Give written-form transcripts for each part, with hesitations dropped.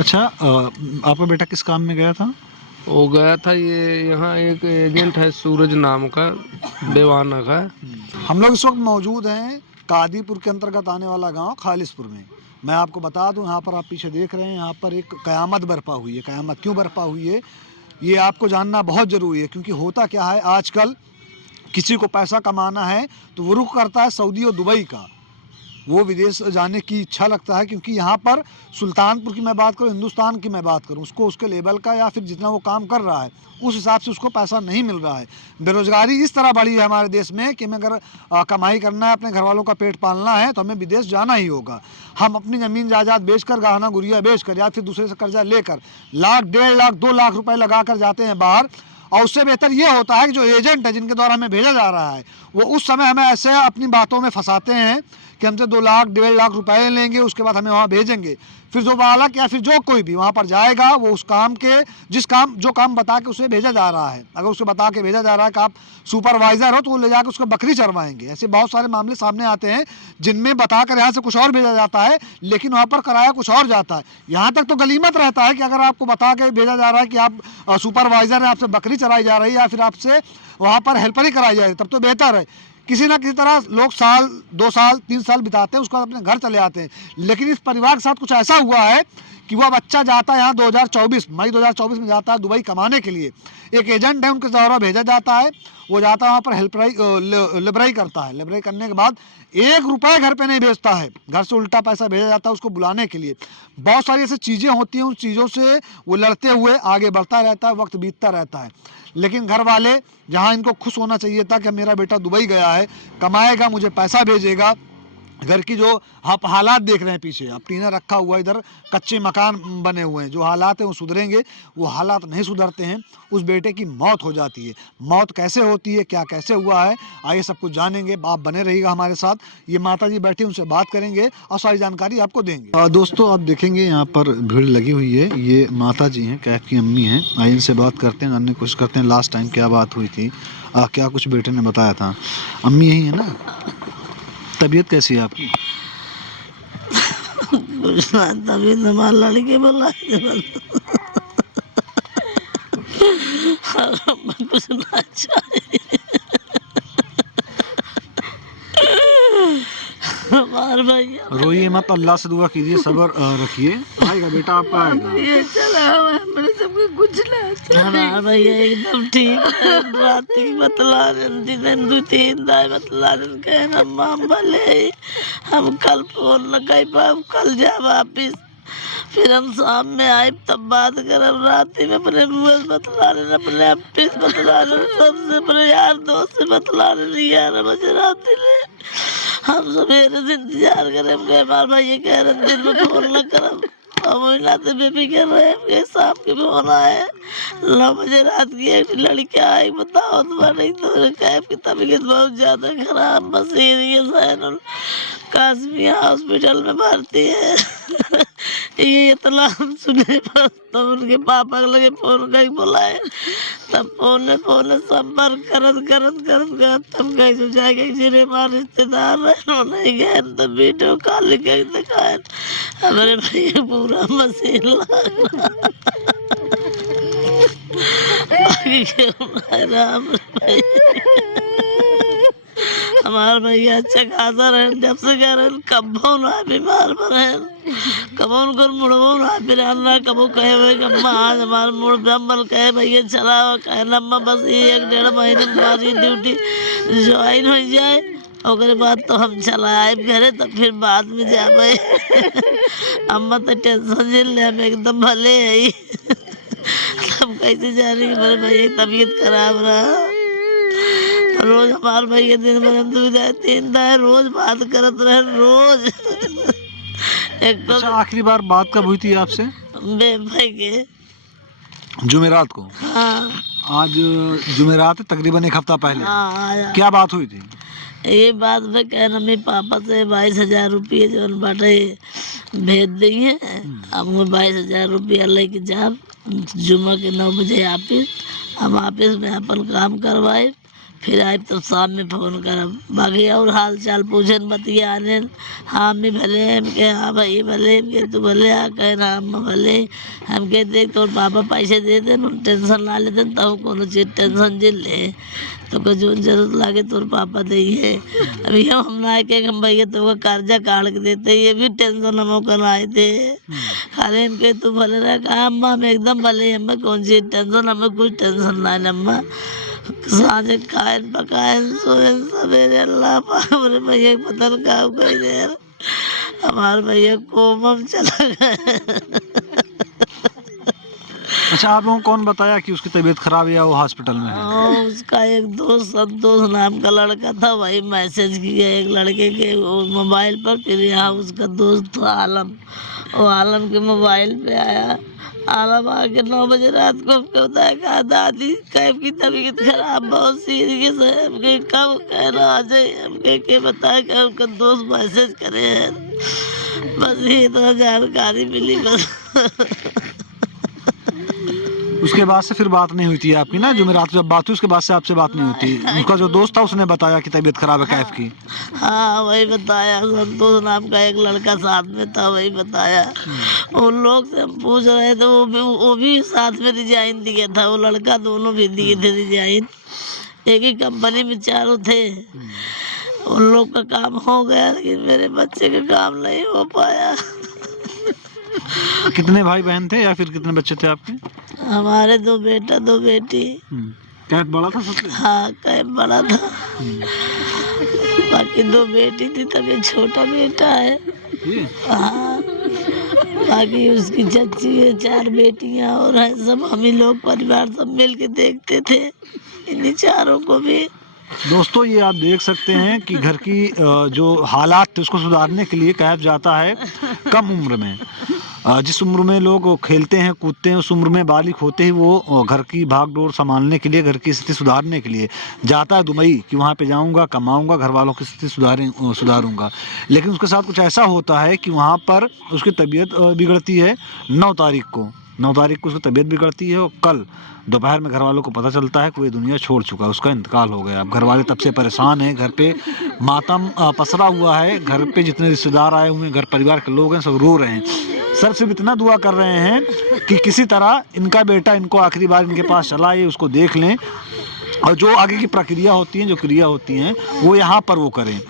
अच्छा, आपका बेटा किस काम में गया था? वो गया था, ये यहाँ एक एजेंट है सूरज नाम का, बेवाना का। हम लोग इस वक्त मौजूद हैं कादीपुर के अंतर्गत आने वाला गांव खालिसपुर में। मैं आपको बता दूं, यहाँ पर आप पीछे देख रहे हैं, यहाँ पर एक क़यामत बरपा हुई है। क़यामत क्यों बरपा हुई है ये आपको जानना बहुत ज़रूरी है, क्योंकि होता क्या है आजकल, किसी को पैसा कमाना है तो वो रुख करता है सऊदी और दुबई का, वो विदेश जाने की इच्छा लगता है, क्योंकि यहाँ पर सुल्तानपुर की मैं बात करूँ, हिंदुस्तान की मैं बात करूँ, उसको उसके लेवल का या फिर जितना वो काम कर रहा है उस हिसाब से उसको पैसा नहीं मिल रहा है। बेरोज़गारी इस तरह बढ़ी है हमारे देश में कि हमें अगर कमाई करना है, अपने घर वालों का पेट पालना है, तो हमें विदेश जाना ही होगा। हम अपनी ज़मीन जायदाद बेच कर, गहना गुड़िया बेच कर, या फिर दूसरे से कर्जा लेकर लाख, 1.5 लाख, 2 लाख रुपए लगा कर जाते हैं बाहर। और उससे बेहतर ये होता है कि जो एजेंट है जिनके द्वारा हमें भेजा जा रहा है, वो उस समय हमें ऐसे अपनी बातों में फंसाते हैं कि हमसे 2 लाख, 1.5 लाख रुपए लेंगे, उसके बाद हमें वहाँ भेजेंगे। फिर जो बालक या फिर जो कोई भी वहाँ पर जाएगा, वो उस काम के जो काम बता के उसे भेजा जा रहा है, अगर उसे बता के भेजा जा रहा है कि आप सुपरवाइज़र हो, तो वो ले जाकर उसको बकरी चरवाएंगे। ऐसे बहुत सारे मामले सामने आते हैं जिनमें बताकर यहाँ से कुछ और भेजा जाता है, लेकिन वहाँ पर कराया कुछ और जाता है। यहाँ तक तो गनीमत रहता है कि अगर आपको बता के भेजा जा रहा है कि आप सुपरवाइज़र हैं, आपसे बकरी चराई जा रही है, या फिर आपसे वहाँ पर हेल्पर ही कराई जा रही है, तब तो बेहतर है। किसी ना किसी तरह लोग साल, 2 साल, 3 साल बिताते हैं, उसके बाद अपने घर चले आते हैं। लेकिन इस परिवार के साथ कुछ ऐसा हुआ है कि वह बच्चा जाता है यहाँ 2024 मई 2024 में जाता है दुबई कमाने के लिए। एक एजेंट है, उनके द्वारा भेजा जाता है, वो जाता है वहाँ पर लेबराई करता है। लेबराई करने के बाद 1 रुपये घर पे नहीं भेजता है, घर से उल्टा पैसा भेजा जाता है उसको बुलाने के लिए। बहुत सारी ऐसी चीज़ें होती हैं, उन चीज़ों से वो लड़ते हुए आगे बढ़ता रहता है, वक्त बीतता रहता है। लेकिन घर वाले, जहाँ इनको खुश होना चाहिए था कि मेरा बेटा दुबई गया है, कमाएगा, मुझे पैसा भेजेगा, घर की जो आप हालात देख रहे हैं पीछे, अब टीना रखा हुआ है, इधर कच्चे मकान बने हुए हैं, जो हालात हैं वो सुधरेंगे, वो हालात नहीं सुधरते हैं, उस बेटे की मौत हो जाती है। मौत कैसे होती है, क्या कैसे हुआ है, आइए सब कुछ जानेंगे। आप बने रहिएगा हमारे साथ। ये माता जी बैठी, उनसे बात करेंगे और सारी जानकारी आपको देंगे। दोस्तों, आप देखेंगे यहाँ पर भीड़ लगी हुई है, ये माता जी हैं, कैफ की अम्मी हैं। आइए इनसे बात करते हैं, जानने की कोशिश करते हैं लास्ट टाइम क्या बात हुई थी, क्या कुछ बेटे ने बताया था। अम्मी यही है ना? तबीयत कैसी है आपकी? कुछ ना, तभी हमारे लड़के बोला कुछ ना चाहिए हमारे भैया। रोइए मत, अल्लाह से दुआ कीजिए, सब्र रखिए, आएगा बेटा आपका, आएगा। ये चला हुआ है, मेरे सबको कुछ ना चाहिए। हमारे भैया एकदम ठीक है, रात की बतला दिन 2-3 दाई बतला दिन कहे ना माम भले हम कल फोन न कह पाए, कल जा वापिस, फिर हम शाम में आए तब बात करब। रात में अपने मुँह बतला रहे, अपने ऑफिस बतला रहे, सबसे अपने यार दोस्त से बतला रहे। 11 बजे रात में हम सवेरे से इंतजार करें, हमारे भाई कह रहे दिन में फोन न करब, हम नाते बेबी कर रहे हैं, शाम के फोन आए 9 बजे रात की। एक लड़की आई, बताओ तुम्हारी तो कैफ की तबीयत बहुत ज्यादा खराब, बस ये काश्मीर हॉस्पिटल में भर्ती है। ये इतना हम सुने बस, तो उनके पापा के लगे फोन कहीं बुलाए, तब फोन संपर्क करत तब कहीं जाके जिन्हें हमारे रिश्तेदार है नहीं गए, तब वीडियो कॉल कहीं दिखाए हमारे भैया पूरा मशीन लगा। बाकी हमारे भैया अच्छा खासा रहे, जब से कह रहे कब्बो ना बीमार पड़े, कबो उनको मुड़बो ना फिर अन्ना, कबो कहे भाई अम्मा आज हमारे मुड़ ब्रह्मल कहे भैया चला, कहे अम्मा बस 1-1.5 महीने हमारी ड्यूटी ज्वाइन हो जाए, और बाद तो हम चला आए घरे, तो फिर बाद में जाए। अम्मा तो टेंशन झेल ले, हम एकदम भले है। तब कैसे जा रही मेरे भैया तबीयत खराब रहा, रोज हमारे भैया दिन भर 2-3 दाए रोज बात करत रहे, रोज। एकदम। अच्छा, आखिरी बार बात कब हुई थी आपसे? भाई के जुमेरात को। हाँ, आज जुमेरात है, तकरीबन 1 हफ्ता पहले। हाँ, क्या बात हुई थी? ये बात में कहना मेरे पापा से 22,000 रुपये जो बाटे भेज दिए, अब मैं 22,000 रुपया लेके जा जुम्मा के 9 बजे ऑफिस, हम ऑफिस में अपन काम करवाए, फिर आए तो शाम में फ़ोन करब बाकी और हाल चाल पूछन बतियाने। हाँ मैं भले हमके, हाँ भाई भले हमके, तू भले आ कह रहा हम भले हमके देख तोर पापा पैसे दे दे टेंशन ना लेते तब कोनो चीज टेंशन जे ले तो को जो जरूरत लागे तोर पापा दे है। अभी हम ना के हम भैया तो कर्जा काट के देते ये भी टेंशन हम कर आए थे। खाली हमके तू भले रह कहा अम्मा हम एकदम भले हमें कौन सी टेंशन हमें कुछ टेंशन ना है अम्मा। साँझे खाएन पकाएन सोएन सवेरे अल्लाह पाक मेरे भैया पता नहीं कहाँ गए यार। हमारे भैया कोमम चला गया। अच्छा, आप लोगों को कौन बताया कि उसकी तबीयत खराब है या वो हॉस्पिटल में है? उसका एक दोस्त संतोष नाम का लड़का था, वही मैसेज किया एक लड़के के मोबाइल पर। फिर यहाँ उसका दोस्त था आलम, वो आलम के मोबाइल पे आया। आलम आके 9 बजे रात को हमको बताया कहा दादी कैब की तबीयत खराब बहुत सीरियस है। हमके कब कह रहा आ जाए हमके के बताया कि उनका दोस्त मैसेज करे हैं। बस ये तो जानकारी मिली बस। उसके बाद से फिर बात नहीं हुई थी आपकी ना? जो मेरी रात जब बात हुई उसके बाद से आपसे बात नहीं होती? उसका जो दोस्त था उसने बताया कि तबीयत खराब है कैफ की? हाँ वही बताया, संतोष नाम का एक लड़का साथ में था वही बताया। उन लोग से हम पूछ रहे थे वो भी साथ में रिजाइन दिया था, वो लड़का दोनों भी दिए थे रिजाइन। एक ही कंपनी में चारों थे। उन लोग का काम हो गया लेकिन मेरे बच्चे का काम नहीं हो पाया। कितने भाई बहन थे या फिर कितने बच्चे थे आपके? हमारे 2 बेटा 2 बेटी। कैफ बड़ा था सबसे? हाँ कैफ बड़ा था। बाकी 2 बेटी थी तभी छोटा बेटा है। हाँ बाकी उसकी चच्ची है, 4 बेटियां और है सब हम ही लोग परिवार सब मिल के देखते थे इन्हीं चारों को भी। दोस्तों ये आप देख सकते हैं कि घर की जो हालात थे उसको सुधारने के लिए कैफ जाता है कम उम्र में। जिस उम्र में लोग खेलते हैं कूदते हैं उस उम्र में बालिग होते ही वो घर की भागदौड़ संभालने के लिए, घर की स्थिति सुधारने के लिए जाता है दुबई कि वहाँ पे जाऊँगा, कमाऊँगा, घर वालों की स्थिति सुधारूँगा। लेकिन उसके साथ कुछ ऐसा होता है कि वहाँ पर उसकी तबीयत बिगड़ती है। 9 तारीख को उसकी तबीयत बिगड़ती है और कल दोपहर में घर वालों को पता चलता है कि वो दुनिया छोड़ चुका है, उसका इंतकाल हो गया। अब घर वाले तब से परेशान हैं, घर पे मातम पसरा हुआ है, घर पे जितने रिश्तेदार आए हुए हैं, घर परिवार के लोग हैं सब रो रहे हैं। सर सिर्फ इतना दुआ कर रहे हैं कि किसी तरह इनका बेटा इनको आखिरी बार इनके पास चला आए, उसको देख लें और जो आगे की प्रक्रिया होती हैं, जो क्रिया होती हैं वो यहाँ पर वो करें।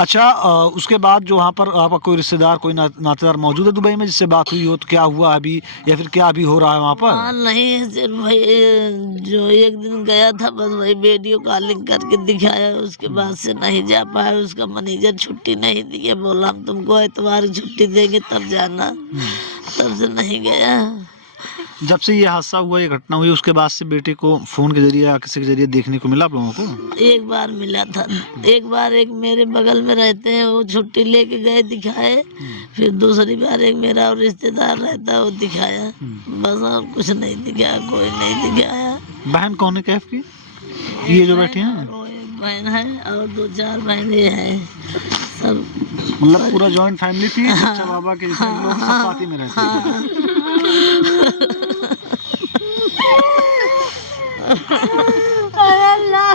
अच्छा उसके बाद जो वहाँ पर आपका कोई रिश्तेदार कोई नातेदार मौजूद है दुबई में जिससे बात हुई हो तो क्या हुआ अभी या फिर क्या अभी हो रहा है वहाँ पर? हाँ नहीं सिर्फ भाई जो एक दिन गया था बस वही वीडियो कॉलिंग करके दिखाया, उसके बाद से नहीं जा पाया। उसका मैनेजर छुट्टी नहीं दिया, बोला हम तुमको एतवार छुट्टी देंगे तब जाना, तब से नहीं गया। जब से ये हादसा हुआ, ये घटना हुई, उसके बाद से बेटे को फोन के जरिए या किसी के जरिए देखने को मिला आप लोगों को? एक बार मिला था, एक बार एक मेरे बगल में रहते हैं वो छुट्टी लेके गए दिखाए, फिर दूसरी बार एक मेरा और रिश्तेदार रहता है वो दिखाया, बस और कुछ नहीं दिखाया, कोई नहीं दिखाया। बहन कौन है कैफ की? ये जो बैठी हैं? एक बहन है और 2-4 बहनें हैं, सब मतलब पूरा जॉइंट फैमिली थी? अच्छा बाबा के जितने लोग सब साथ ही में रहते थे।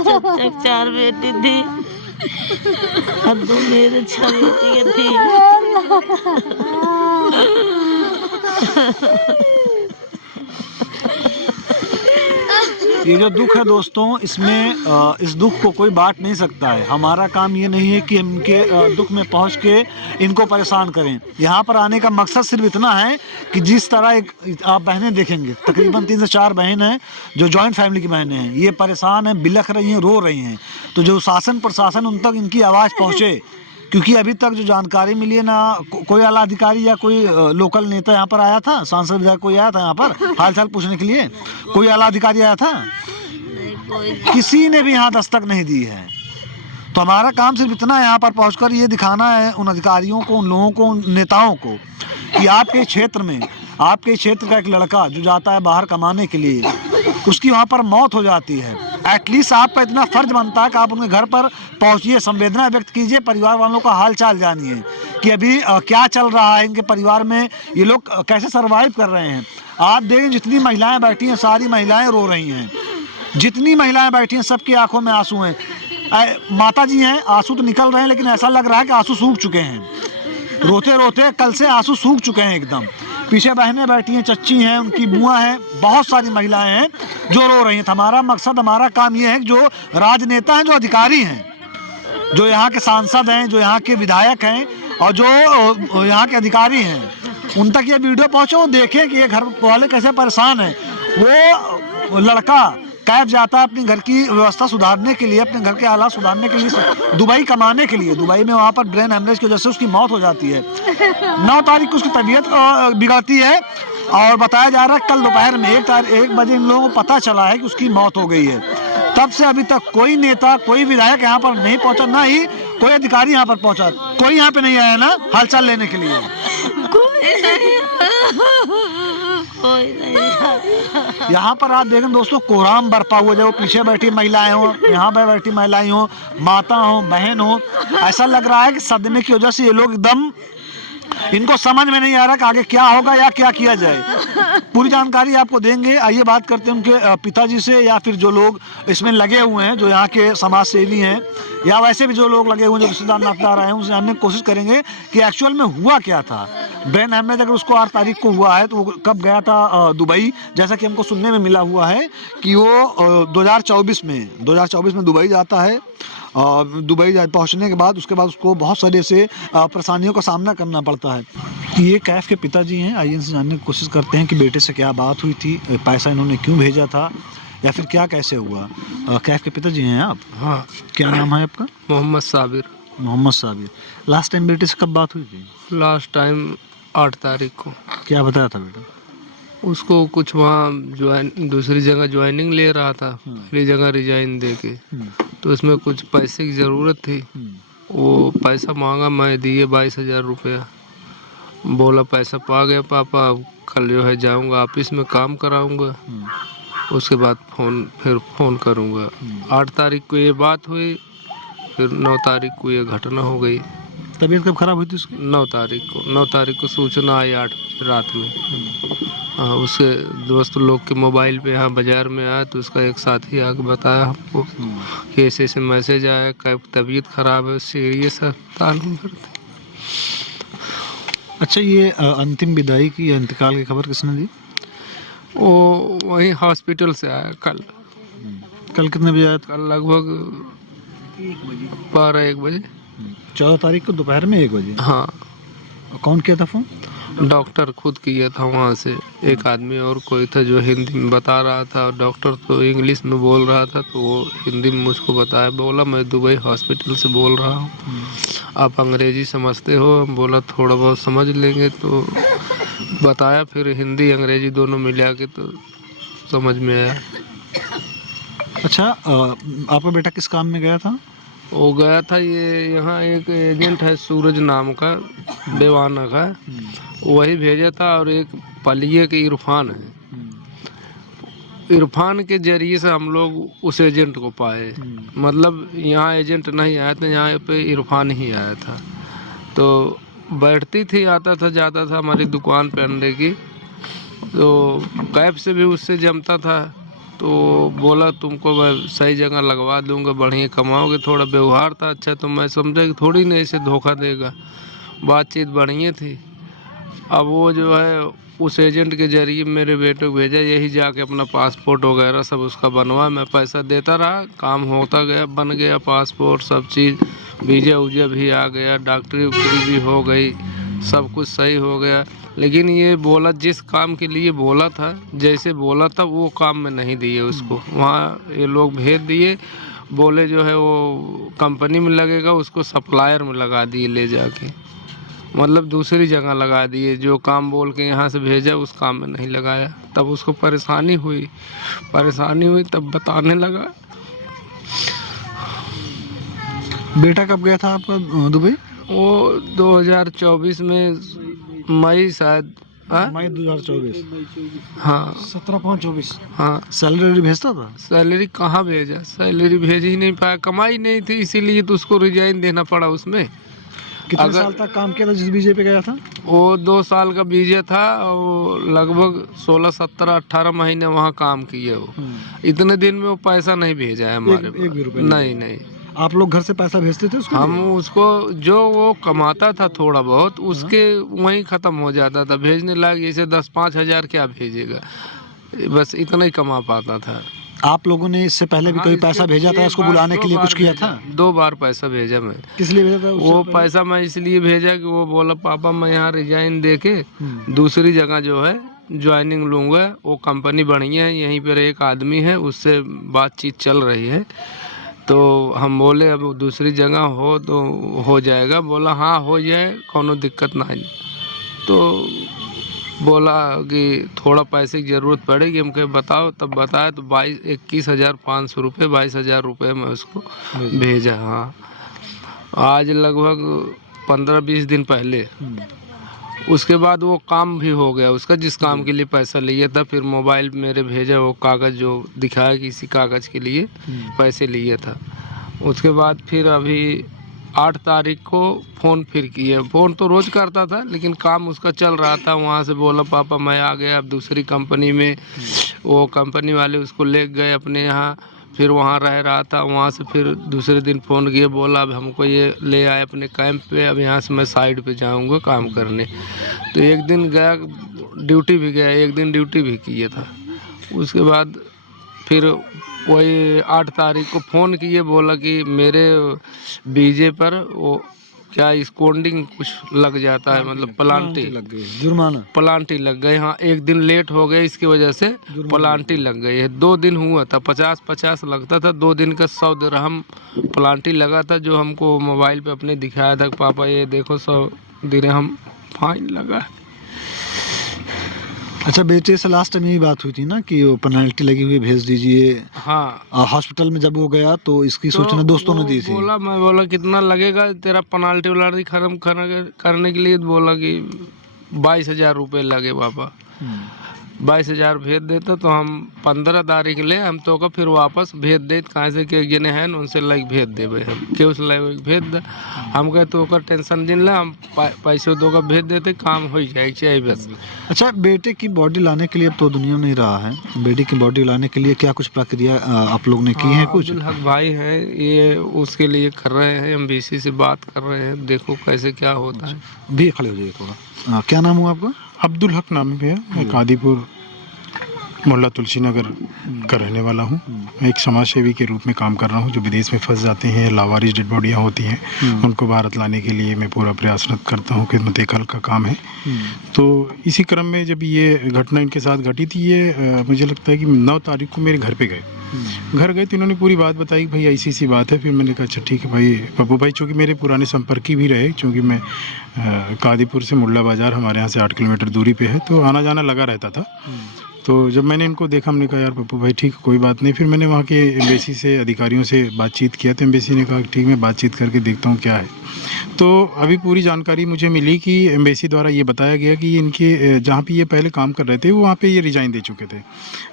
चक 4 बेटी थी और 2 मेरे 6 बेटियां थी। ये जो दुख है दोस्तों, इसमें इस दुख को कोई बांट नहीं सकता है। हमारा काम ये नहीं है कि हम इनके दुख में पहुंच के इनको परेशान करें। यहाँ पर आने का मकसद सिर्फ इतना है कि जिस तरह आप बहनें देखेंगे, तकरीबन 3 से 4 बहन हैं जो जॉइंट फैमिली की बहनें हैं, ये परेशान हैं, बिलख रही हैं, रो रही हैं। तो जो शासन प्रशासन उन तक इनकी आवाज़ पहुँचे, क्योंकि अभी तक जो जानकारी मिली है ना कोई आला अधिकारी या कोई लोकल नेता यहाँ पर आया था, सांसद विधायक कोई आया था यहाँ पर हाल चाल पूछने के लिए? कोई आला अधिकारी आया था? किसी ने भी यहाँ दस्तक नहीं दी है। तो हमारा काम सिर्फ इतना है यहाँ पर पहुँचकर ये दिखाना है उन अधिकारियों को, उन लोगों को, उन नेताओं को कि आपके क्षेत्र में, आपके क्षेत्र का एक लड़का जो जाता है बाहर कमाने के लिए, उसकी वहाँ पर मौत हो जाती है, एटलीस्ट आपका इतना फर्ज बनता है कि आप उनके घर पर पहुँचिए, संवेदना व्यक्त कीजिए, परिवार वालों का हाल चाल जानिए कि अभी क्या चल रहा है इनके परिवार में, ये लोग कैसे सर्वाइव कर रहे हैं। आप देखें जितनी महिलाएं बैठी हैं सारी महिलाएं रो रही हैं। जितनी महिलाएं बैठी हैं सबकी आंखों में आंसू हैं। माता जी हैं, आंसू तो निकल रहे हैं लेकिन ऐसा लग रहा है कि आंसू सूख चुके हैं। रोते रोते कल से आंसू सूख चुके हैं एकदम। पीछे बहनें बैठी हैं, चच्ची हैं, उनकी बुआ हैं, बहुत सारी महिलाएं हैं जो रो रही हैं। हमारा मकसद, हमारा काम ये है कि जो राजनेता हैं, जो अधिकारी हैं, जो यहाँ के सांसद हैं, जो यहाँ के विधायक हैं और जो यहाँ के अधिकारी हैं, उन तक ये वीडियो पहुँचे, वो देखें कि ये घर वाले कैसे परेशान हैं। वो लड़का कैफ जाता है अपने घर की व्यवस्था सुधारने के लिए, अपने घर के हालात सुधारने के लिए, दुबई कमाने के लिए। दुबई में वहाँ पर ब्रेन हेमरेज की वजह से उसकी मौत हो जाती है। 9 तारीख को उसकी तबीयत बिगड़ती है और बताया जा रहा है कल दोपहर में 1 बजे इन लोगों को पता चला है कि उसकी मौत हो गई है। तब से अभी तक कोई नेता, कोई विधायक यहाँ पर नहीं पहुँचा, ना ही कोई अधिकारी यहाँ पर पहुँचा। कोई यहाँ पे नहीं आया ना हालचाल लेने के लिए? कोई नहीं। यहाँ पर आप देखें दोस्तों, कोहराम बरपा हुआ, जब वो पीछे बैठी महिलाएं हो, यहाँ पर बैठी महिलाएं हो, माता हो, बहन हो, ऐसा लग रहा है कि सदमे की वजह से ये लोग एकदम, इनको समझ में नहीं आ रहा कि आगे क्या होगा या क्या किया जाए। पूरी जानकारी आपको देंगे। आइए बात करते हैं उनके पिताजी से, या फिर जो लोग इसमें लगे हुए हैं, जो यहाँ के समाज सेवी हैं, या वैसे भी जो लोग लगे हुए हैं, जो रिश्तेदार नातेदार आए हैं, उनसे जानने की कोशिश करेंगे कि एक्चुअल में हुआ क्या था। ब्रेन हेमरेज अगर उसको 8 तारीख को हुआ है तो वो कब गया था दुबई? जैसा कि हमको सुनने में मिला हुआ है कि वो 2024 में दुबई जाता है। दुबई पहुंचने के बाद उसको बहुत सारे ऐसे परेशानियों का सामना करना पड़ता है। ये कैफ के पिताजी हैं। आइए इनसे जानने की कोशिश करते हैं कि बेटे से क्या बात हुई थी, पैसा इन्होंने क्यों भेजा था, या फिर क्या कैसे हुआ। कैफ के पिताजी हैं आप? हाँ। क्या नाम है आपका? मोहम्मद साबिर। मोहम्मद साबिर। लास्ट टाइम बेटे से कब बात हुई थी? लास्ट टाइम 8 तारीख को। क्या बताया था बेटा? उसको कुछ वहाँ दूसरी जगह ज्वाइनिंग ले रहा था, पहली जगह रिजाइन दे के, तो उसमें कुछ पैसे की ज़रूरत थी। वो पैसा मांगा, मैं दिए 22,000 रुपया। बोला पैसा पा गया पापा, कल जो है जाऊंगा ऑफिस में काम कराऊंगा, उसके बाद फिर फ़ोन करूंगा। 8 तारीख को ये बात हुई, फिर 9 तारीख को ये घटना हो गई। तबीयत कब खराब हुई थी उसकी? 9 तारीख को सूचना आई 8 रात में। हाँ, उसके दोस्त लोग के मोबाइल पे यहाँ बाज़ार में आया तो उसका एक साथी आके बताया हमको कि ऐसे मैसेज आया, तबीयत ख़राब है, सीरियस अस्पताल में भर्ती। अच्छा, ये अंतिम विदाई की या इंतकाल की खबर किसने दी? वो वहीं हॉस्पिटल से आया कल। कल कितने बजे आया था? कल लगभग 12-1 बजे। 14 तारीख को दोपहर में 1 बजे? हाँ। कौन किया था फ़ोन? डॉक्टर खुद किया था वहाँ से। एक आदमी और कोई था जो हिंदी में बता रहा था, और डॉक्टर तो इंग्लिश में बोल रहा था, तो वो हिंदी में मुझको बताया। बोला मैं दुबई हॉस्पिटल से बोल रहा हूँ, आप अंग्रेजी समझते हो? बोला थोड़ा बहुत समझ लेंगे। तो बताया, फिर हिंदी अंग्रेजी दोनों मिला के तो समझ में आया। अच्छा, आपका बेटा किस काम में गया था? वो गया था, ये यहाँ एक एजेंट है सूरज नाम का, बेवाना का, वही भेजा था। और एक पलिये के इरफान है, इरफान के जरिए से हम लोग उस एजेंट को पाए। मतलब यहाँ एजेंट नहीं आया था, यहाँ पे इरफान ही आया था। तो बैठती थी, आता था, जाता था हमारी दुकान पे अंडे की, तो कैब से भी उससे जमता था। तो बोला तुमको मैं सही जगह लगवा दूंगा, बढ़िया कमाओगे। थोड़ा व्यवहार था अच्छा, तो मैं समझा कि थोड़ी नहीं ऐसे धोखा देगा, बातचीत बढ़िया थी। अब वो जो है उस एजेंट के जरिए मेरे बेटे को भेजा, यही जाके अपना पासपोर्ट वगैरह सब उसका बनवा। मैं पैसा देता रहा, काम होता गया, बन गया पासपोर्ट, सब चीज़, वीज़ा वूजा भी आ गया, डॉक्टरी वक्टरी भी हो गई, सब कुछ सही हो गया। लेकिन ये बोला, जिस काम के लिए बोला था, जैसे बोला था, वो काम में नहीं दिए उसको। वहाँ ये लोग भेज दिए, बोले जो है वो कंपनी में लगेगा, उसको सप्लायर में लगा दिए ले जाके। मतलब दूसरी जगह लगा दिए, जो काम बोल के यहाँ से भेजा उस काम में नहीं लगाया। तब उसको परेशानी हुई, तब बताने लगा। बेटा कब गया था आपका दुबई? वो 2024 में मई शायद। मई 2024? हाँ, 17/5/24। हाँ। सैलरी भेजता था? सैलरी कहाँ भेजा, सैलरी भेज ही नहीं पाया, कमाई नहीं थी, इसीलिए तो उसको रिजाइन देना पड़ा उसमें। कितने अगर- साल तक काम किया था जिस बीजे पे गया था? वो 2 साल का बीजे था और लगभग 16, 17, 18 महीने वहाँ काम किए वो। इतने दिन में वो पैसा नहीं भेजा है हमारे एक भी रुपया पास। नहीं नहीं। आप लोग घर से पैसा भेजते थे उसके हम लिए? उसको जो वो कमाता था थोड़ा बहुत उसके वहीं ख़त्म हो जाता था। भेजने लायक जैसे 10-5 हज़ार क्या भेजेगा, बस इतना ही कमा पाता था। आप लोगों ने इससे पहले भी हाँ, कोई इसके पैसा भेजा था एक इसको बार, बुलाने 2 के लिए, बार कुछ किया भेजा, था? 2 बार पैसा भेजा मैं। किस लिए भेजा था उससे वो पहले? पैसा मैं इसलिए भेजा कि वो बोला पापा मैं यहाँ रिजाइन दे के दूसरी जगह जो है ज्वाइनिंग लूँगा, वो कंपनी बढ़िया है, यहीं पर एक आदमी है उससे बातचीत चल रही है। तो हम बोले अब दूसरी जगह हो तो हो जाएगा। बोला हाँ हो जाए, कोनो दिक्कत ना है। तो बोला कि थोड़ा पैसे की ज़रूरत पड़ेगी। हम कहे बताओ, तब बताया तो 21,500 रुपये, 22,000 रुपये मैं उसको भेजा। हाँ, आज लगभग 15-20 दिन पहले। उसके बाद वो काम भी हो गया उसका, जिस काम के लिए पैसा लिया था। फिर मोबाइल मेरे भेजा वो कागज़ जो दिखाया कि इसी कागज़ के लिए पैसे लिए था। उसके बाद फिर अभी 8 तारीख को फ़ोन फिर किए। फ़ोन तो रोज़ करता था लेकिन काम उसका चल रहा था। वहाँ से बोला पापा मैं आ गया अब दूसरी कंपनी में। वो कंपनी वाले उसको ले गए अपने यहाँ, फिर वहाँ रह रहा था। वहाँ से फिर दूसरे दिन फ़ोन किए, बोला अब हमको ये ले आए अपने कैंप पे, अब यहाँ से मैं साइड पे जाऊँगा काम करने। तो एक दिन गया, ड्यूटी भी गया, एक दिन ड्यूटी भी किया था। उसके बाद फिर वही 8 तारीख को फ़ोन किए, बोला कि मेरे बीजे पर वो क्या स्कोंडिंग कुछ लग जाता है, मतलब प्लांटी लग गई, जुर्माना। प्लांटी लग गए। हाँ, एक दिन लेट हो गए इसकी वजह से प्लांटी लग गई है। 2 दिन हुआ था, 50-50 लगता था, 2 दिन का 100 दिरहम प्लांटी लगा था, जो हमको मोबाइल पे अपने दिखाया था पापा ये देखो 100 दिरहम फाइन लगा है। अच्छा, बेटे से लास्ट टाइम यही बात हुई थी ना कि वो पेनल्टी लगी हुई भेज दीजिए। हाँ, हॉस्पिटल में जब वो गया तो इसकी तो सूचना दोस्तों ने वो दी थी। मैं बोला कितना लगेगा तेरा पेनाल्टी वनाल्टी खत्म करने के लिए? बोला कि 22,000 रुपये लगे पापा। 22,000 भेज देता तो हम 15 तारीख ले हम तो का फिर वापस भेज दे, कहाँ से के जने हैं उनसे लाइक भेज देवे हम के उस लाइक भेज दे। हम कहे तो का टेंशन दिन ला, हम पैसे दो का भेज देते, काम हो जाए चाहिए बस। अच्छा, बेटे की बॉडी लाने के लिए अब तो दुनिया में नहीं रहा है, बेटे की बॉडी लाने के लिए क्या कुछ प्रक्रिया आप लोग ने की है कुछ? अब्दुल हक भाई हैं ये, उसके लिए कर रहे हैं, एमबीसी से बात कर रहे हैं, देखो कैसे क्या होता है। भी खड़े हो जाइए थोड़ा। क्या नाम हुआ आपका? अब्दुल हक नाम है भैया। मैं कादीपुर मोहल्ला तुलसी नगर का रहने वाला हूँ। मैं एक समाज सेवी के रूप में काम कर रहा हूँ। जो विदेश में फंस जाते हैं, लावारिस डेड बॉडियाँ होती हैं, उनको भारत लाने के लिए मैं पूरा प्रयासरत करता हूँ। खिदमत कल का काम है। तो इसी क्रम में जब ये घटना इनके साथ घटी थी, ये मुझे लगता है कि 9 तारीख को मेरे घर पे गए। घर गए तो इन्होंने पूरी बात बताई, भाई ऐसी सी बात है। फिर मैंने कहा अच्छा ठीक है भाई। पप्पू भाई चूँकि मेरे पुराने संपर्की भी रहे, चूँकि मैं कादीपुर से मुल्ला बाज़ार हमारे यहाँ से 8 किलोमीटर दूरी पे है, तो आना जाना लगा रहता था। तो जब मैंने इनको देखा, हमने कहा यार पप्पू भाई ठीक कोई बात नहीं। फिर मैंने वहाँ के एम्बेसी से अधिकारियों से बातचीत किया, तो एम्बेसी ने कहा ठीक मैं बातचीत करके देखता हूँ क्या है। तो अभी पूरी जानकारी मुझे मिली कि एम्बेसी द्वारा ये बताया गया कि इनके जहाँ पे ये पहले काम कर रहे थे वहाँ पे ये रिज़ाइन दे चुके थे।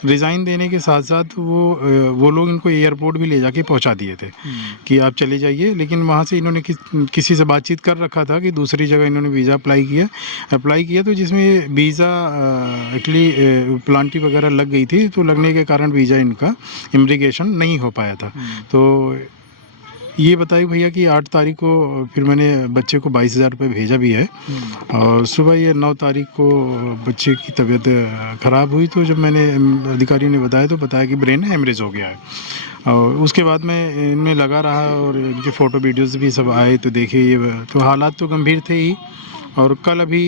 रिज़ाइन देने के साथ साथ वो लोग इनको एयरपोर्ट भी ले जाके पहुँचा दिए थे कि आप चले जाइए। लेकिन वहाँ से इन्होंने किसी से बातचीत कर रखा था कि दूसरी जगह इन्होंने वीज़ा अप्लाई किया तो जिसमें वीज़ा एक्चुअली प्लांटी वगैरह लग गई थी, तो लगने के कारण वीज़ा इनका इमिग्रेशन नहीं हो पाया था। तो ये बताइए भैया कि 8 तारीख को फिर मैंने बच्चे को 22,000 रुपये भेजा भी है, और सुबह ये 9 तारीख को बच्चे की तबीयत ख़राब हुई। तो जब मैंने अधिकारियों ने बताया तो बताया कि ब्रेन हेमरेज हो गया है। और उसके बाद मैं इनमें लगा रहा और इनके फ़ोटो वीडियोज़ भी सब आए तो देखे, ये तो हालात तो गंभीर थे ही। और कल अभी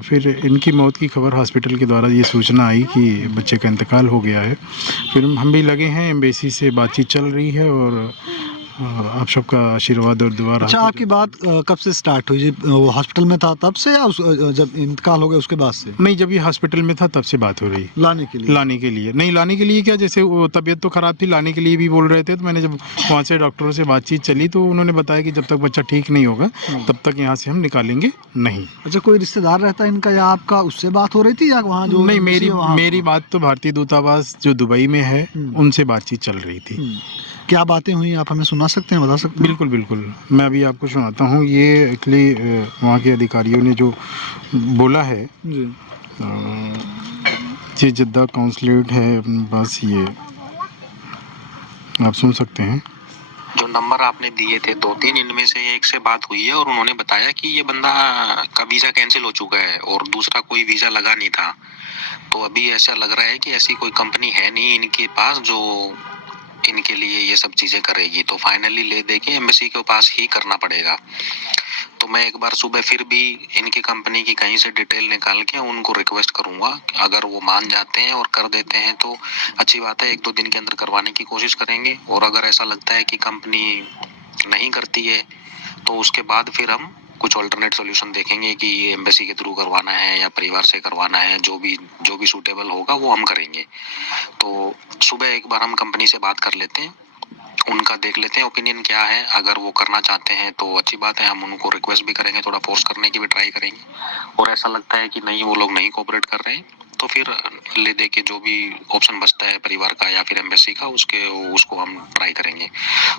फिर इनकी मौत की खबर हॉस्पिटल के द्वारा ये सूचना आई कि बच्चे का इंतकाल हो गया है। फिर हम भी लगे हैं, एम्बेसी से बातचीत चल रही है और आप सबका आशीर्वाद और दुआ। अच्छा, आपकी बात कब से स्टार्ट हुई? जी वो हॉस्पिटल में था तब से या जब इंतकाल हो गया उसके बाद से? नहीं, जब ये हॉस्पिटल में था तब से बात हो रही। लाने के लिए नहीं, लाने के लिए क्या, जैसे वो तबीयत तो ख़राब थी, लाने के लिए भी बोल रहे थे। तो मैंने जब वहाँ से डॉक्टरों से बातचीत चली तो उन्होंने बताया कि जब तक बच्चा ठीक नहीं होगा तब तक यहाँ से हम निकालेंगे नहीं। अच्छा, कोई रिश्तेदार रहता है इनका या आपका, उससे बात हो रही थी या वहाँ जो? नहीं, मेरी बात तो भारतीय दूतावास जो दुबई में है उनसे बातचीत चल रही थी। क्या बातें हुई आप हमें सुना सकते हैं, बता सकते हैं? बिल्कुल बिल्कुल, मैं अभी आपको सुनाता हूँ। ये एक्चुअली वहाँ के अधिकारियों ने जो बोला है, जी। ये जद्दा काउंसलेट है अपने पास, ये आप सुन सकते हैं। जो नंबर आपने दिए थे 2-3, इनमें से एक से बात हुई है और उन्होंने बताया कि ये बंदा का वीज़ा कैंसिल हो चुका है और दूसरा कोई वीज़ा लगा नहीं था। तो अभी ऐसा लग रहा है कि ऐसी कोई कंपनी है नहीं इनके पास जो इनके लिए ये सब चीज़ें करेगी, तो फाइनली ले दे के एम्बेसी के पास ही करना पड़ेगा। तो मैं एक बार सुबह फिर भी इनकी कंपनी की कहीं से डिटेल निकाल के उनको रिक्वेस्ट करूंगा। अगर वो मान जाते हैं और कर देते हैं तो अच्छी बात है, 1-2 दिन के अंदर करवाने की कोशिश करेंगे। और अगर ऐसा लगता है कि कंपनी नहीं करती है तो उसके बाद फिर हम कुछ ऑल्टरनेट सॉल्यूशन देखेंगे कि ये एम्बेसी के थ्रू करवाना है या परिवार से करवाना है। जो भी सूटेबल होगा वो हम करेंगे। तो सुबह एक बार हम कंपनी से बात कर लेते हैं, उनका देख लेते हैं ओपिनियन क्या है। अगर वो करना चाहते हैं तो अच्छी बात है, हम उनको रिक्वेस्ट भी करेंगे, थोड़ा फोर्स करने की भी ट्राई करेंगे। और ऐसा लगता है कि नहीं, वो लोग नहीं कोऑपरेट कर रहे हैं, तो फिर ले दे के जो भी ऑप्शन बचता है परिवार का या फिर एम्बेसी का, उसको हम ट्राई करेंगे।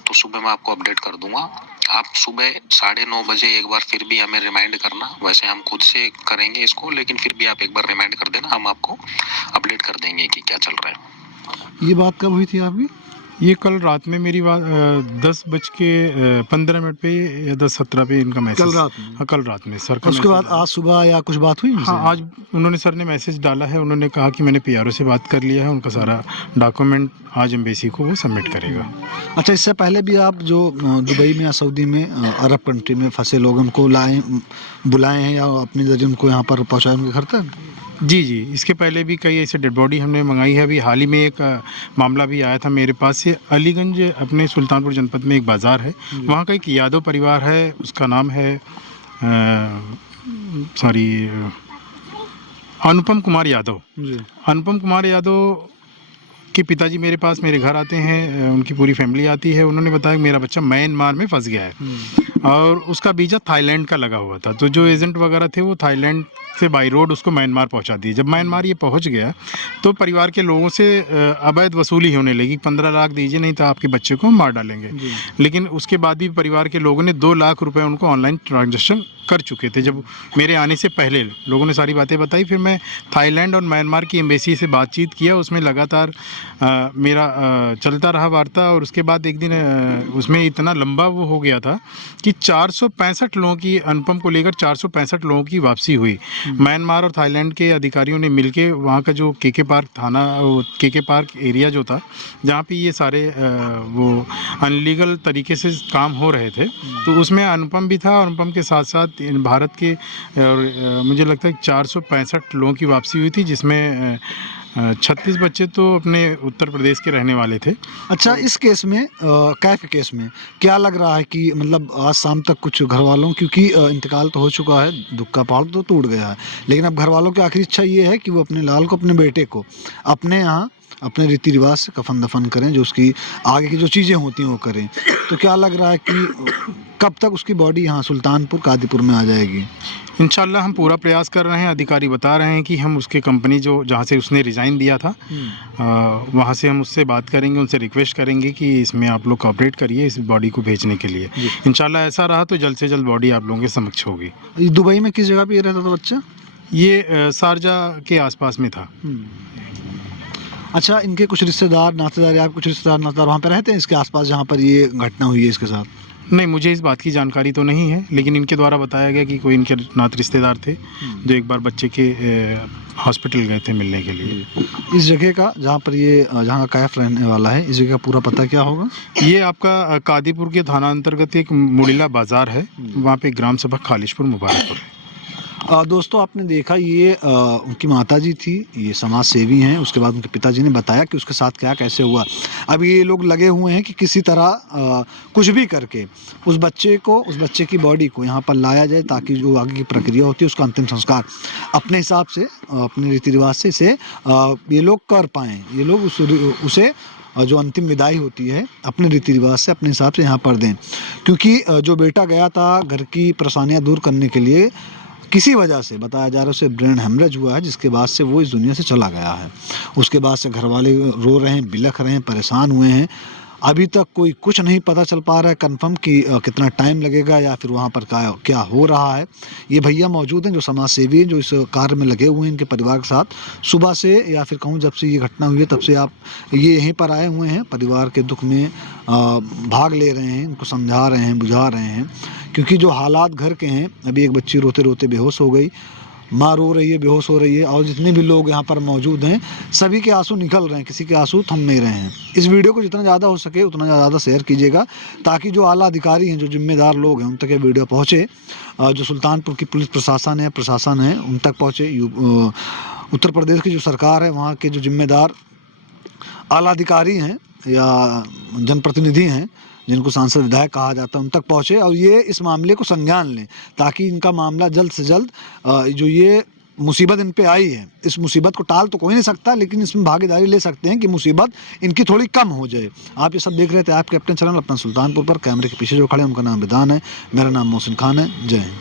तो सुबह मैं आपको अपडेट कर दूंगा। आप सुबह 9:30 बजे एक बार फिर भी हमें रिमाइंड करना। वैसे हम खुद से करेंगे इसको, लेकिन फिर भी आप एक बार रिमाइंड कर देना, हम आपको अपडेट कर देंगे कि क्या चल रहा है। ये बात कब हुई थी आपकी? ये कल रात में मेरी बात 10:15 पे या 10:17 पे इनका मैसेज। कल रात में? हाँ, कल रात में सर का उसके बाद मैसेज आया। आज सुबह या कुछ बात हुई इनसे? हाँ, आज उन्होंने, सर ने मैसेज डाला है, उन्होंने कहा कि मैंने पीआरओ से बात कर लिया है, उनका सारा डॉक्यूमेंट आज एम्बेसी को वो सबमिट करेगा। अच्छा, इससे पहले भी आप जो दुबई में या सऊदी में अरब कंट्री में फंसे लोग उनको बुलाए हैं या अपने जरिए उनको यहाँ पर पहुँचाए उनके घर तक? जी जी, इसके पहले भी कई ऐसे डेड बॉडी हमने मंगाई है। अभी हाल ही में एक मामला भी आया था मेरे पास से, अलीगंज अपने सुल्तानपुर जनपद में एक बाज़ार है, वहाँ का एक यादव परिवार है, उसका नाम है अनुपम कुमार यादव। जी। अनुपम कुमार यादव के पिताजी मेरे पास मेरे घर आते हैं, उनकी पूरी फैमिली आती है। उन्होंने बताया कि मेरा बच्चा म्यांमार में फंस गया है और उसका वीज़ा थाईलैंड का लगा हुआ था। तो जो एजेंट वगैरह थे वो थाईलैंड से बाई रोड उसको म्यांमार पहुंचा दिए। जब म्यांमार ये पहुंच गया तो परिवार के लोगों से अवैध वसूली होने लगी, 15 लाख दीजिए नहीं तो आपके बच्चे को मार डालेंगे। लेकिन उसके बाद भी परिवार के लोगों ने 2 लाख रुपए उनको ऑनलाइन ट्रांजेक्शन कर चुके थे। जब मेरे आने से पहले लोगों ने सारी बातें बताई, फिर मैं थाईलैंड और म्यांमार की एम्बेसी से बातचीत किया, उसमें लगातार मेरा चलता रहा वार्ता। और उसके बाद एक दिन उसमें इतना लंबा वो हो गया था कि 465 लोगों की, अनुपम को लेकर 465 लोगों की वापसी हुई। म्यांमार और थाईलैंड के अधिकारियों ने मिलके वहाँ का जो केके पार्क थाना, केके पार्क एरिया जो था जहाँ पे ये सारे वो अनलीगल तरीके से काम हो रहे थे, तो उसमें अनुपम भी था। अनुपम के साथ साथ भारत के और मुझे लगता है 465 लोगों की वापसी हुई थी, जिसमें 36 बच्चे तो अपने उत्तर प्रदेश के रहने वाले थे। अच्छा, इस केस में कैफ केस में क्या लग रहा है कि मतलब आज शाम तक कुछ घर वालों, क्योंकि इंतकाल तो हो चुका है, दुख का पहाड़ तो टूट गया है, लेकिन अब घर वालों की आखिरी इच्छा ये है कि वो अपने लाल को, अपने बेटे को अपने यहाँ अपने रीति रिवाज से कफन दफन करें, जो उसकी आगे की जो चीज़ें होती हैं वो करें। तो क्या लग रहा है कि कब तक उसकी बॉडी यहाँ सुल्तानपुर कादीपुर में आ जाएगी? इंशाल्लाह हम पूरा प्रयास कर रहे हैं। अधिकारी बता रहे हैं कि हम उसके कंपनी जो जहाँ से उसने रिज़ाइन दिया था वहाँ से हम उससे बात करेंगे, उनसे रिक्वेस्ट करेंगे कि इसमें आप लोग कोऑपरेट करिए इस बॉडी को भेजने के लिए। इंशाल्लाह ऐसा रहा तो जल्द से जल्द बॉडी आप लोगों के समक्ष होगी। दुबई में किस जगह पे ये रहता था बच्चा? ये शारजा के आसपास में था। अच्छा, इनके कुछ रिश्तेदार नातेदार या कुछ रिश्तेदार नातेदार वहाँ पे रहते हैं इसके आसपास जहाँ पर ये घटना हुई है इसके साथ? नहीं, मुझे इस बात की जानकारी तो नहीं है, लेकिन इनके द्वारा बताया गया कि कोई इनके नात रिश्तेदार थे जो एक बार बच्चे के हॉस्पिटल गए थे मिलने के लिए। इस जगह का जहाँ पर ये जहाँ का कैफ रहने वाला है, इस जगह का पूरा पता क्या होगा? ये आपका कादीपुर के थाना अंतर्गत एक मुड़िला बाज़ार है, वहाँ पे ग्राम सभा खालिशपुर मुबारकपुर है। दोस्तों, आपने देखा ये उनकी माताजी थी, ये समाज सेवी हैं। उसके बाद उनके पिताजी ने बताया कि उसके साथ क्या कैसे हुआ। अब ये लोग लगे हुए हैं कि किसी तरह कुछ भी करके उस बच्चे की बॉडी को यहाँ पर लाया जाए, ताकि जो आगे की प्रक्रिया होती है उसका अंतिम संस्कार अपने हिसाब से, अपने रीति रिवाज से इसे ये लोग कर पाएँ। ये लोग उसे जो अंतिम विदाई होती है अपने रीति रिवाज से, अपने हिसाब से यहाँ पर दें। क्योंकि जो बेटा गया था घर की परेशानियाँ दूर करने के लिए, किसी वजह से बताया जा रहा है उसे ब्रेन हेमरेज हुआ है, जिसके बाद से वो इस दुनिया से चला गया है। उसके बाद से घर वाले रो रहे हैं, बिलख रहे हैं, परेशान हुए हैं। अभी तक कोई कुछ नहीं पता चल पा रहा है कंफर्म कि कितना टाइम लगेगा या फिर वहाँ पर क्या हो रहा है। ये भैया मौजूद हैं जो समाज सेवी हैं, जो इस कार्य में लगे हुए हैं इनके परिवार के साथ। सुबह से या फिर कहूँ जब से ये घटना हुई है तब से आप ये यहीं पर आए हुए हैं, परिवार के दुख में भाग ले रहे हैं, इनको समझा रहे हैं, बुझा रहे हैं। क्योंकि जो हालात घर के हैं, अभी एक बच्ची रोते रोते बेहोश हो गई, माँ रो रही है, बेहोश हो रही है, और जितने भी लोग यहाँ पर मौजूद हैं सभी के आंसू निकल रहे हैं, किसी के आंसू थम नहीं रहे हैं। इस वीडियो को जितना ज़्यादा हो सके उतना ज़्यादा शेयर कीजिएगा ताकि जो आला अधिकारी हैं, जो जिम्मेदार लोग हैं, उन तक ये वीडियो पहुँचे। जो सुल्तानपुर की पुलिस प्रशासन है उन तक पहुँचे। उत्तर प्रदेश की जो सरकार है, वहाँ के जो जिम्मेदार आला अधिकारी हैं या जनप्रतिनिधि हैं, जिनको सांसद विधायक कहा जाता है, उन तक पहुँचे और ये इस मामले को संज्ञान लें ताकि इनका मामला जल्द से जल्द जो ये मुसीबत इन पे आई है, इस मुसीबत को टाल तो कोई नहीं सकता, लेकिन इसमें भागीदारी ले सकते हैं कि मुसीबत इनकी थोड़ी कम हो जाए। आप ये सब देख रहे थे आपके अपने चैनल अपना सुल्तानपुर पर। कैमरे के पीछे जो खड़े हैं उनका नाम विधान है, मेरा नाम मोहसिन खान है। जय हिंद।